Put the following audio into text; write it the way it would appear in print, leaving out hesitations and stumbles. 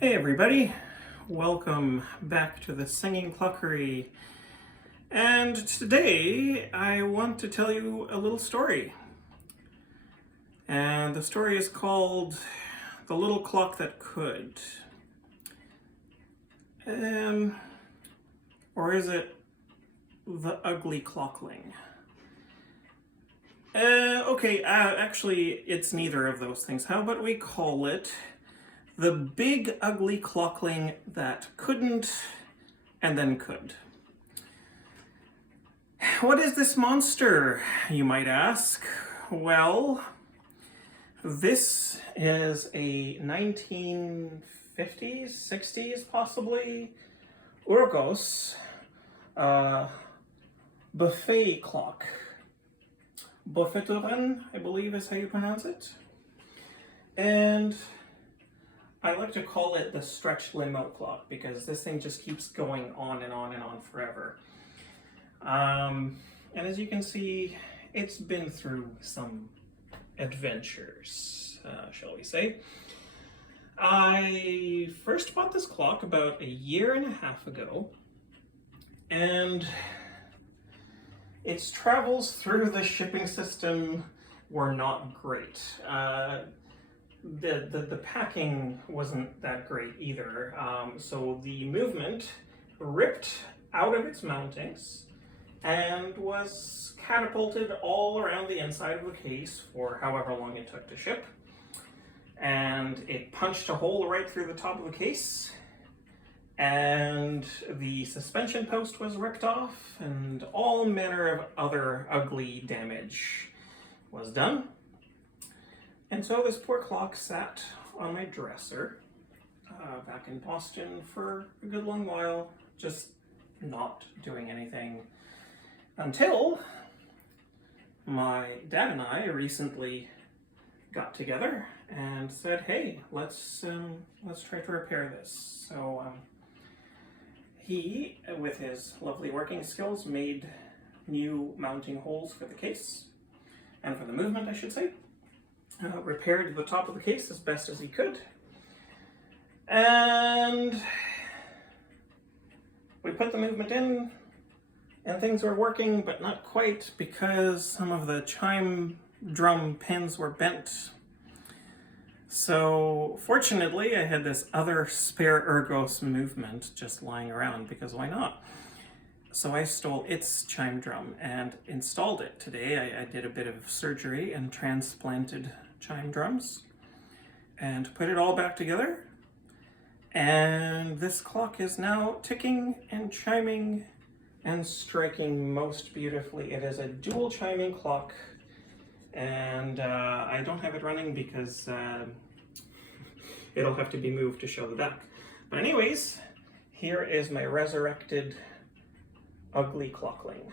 Hey everybody, welcome back to the Singing Clockery. And today I want to tell you a little story. And the story is called The Little Clock That Could. Or is it The Ugly Clockling? Actually it's neither of those things. How about we call it The Big Ugly Clockling That Couldn't and Then Could. What is this monster, you might ask? Well, this is a 1950s, 60s possibly, Urgos buffet clock. Buffetuhren, I believe is how you pronounce it. And I like to call it the stretch limo clock because this thing just keeps going on and on and on forever. And as you can see, it's been through some adventures, shall we say. I first bought this clock about 1.5 years ago, and its travels through the shipping system were not great. The packing wasn't that great either, so the movement ripped out of its mountings and was catapulted all around the inside of the case for however long it took to ship. And it punched a hole right through the top of the case, and the suspension post was ripped off, and all manner of other ugly damage was done. And so this poor clock sat on my dresser back in Boston for a good long while, just not doing anything, until my dad and I recently got together and said, hey, let's try to repair this. So he, with his lovely working skills, made new mounting holes for the case, and for the movement, I should say. Repaired the top of the case as best as he could, and we put the movement in, and things were working, but not quite, because some of the chime drum pins were bent. So fortunately I had this other spare Urgos movement just lying around, because why not? So I stole its chime drum and installed it today. I did a bit of surgery and transplanted chime drums and put it all back together. And this clock is now ticking and chiming and striking most beautifully. It is a dual chiming clock, and I don't have it running because it'll have to be moved to show the back. But anyways, here is my resurrected ugly clockling.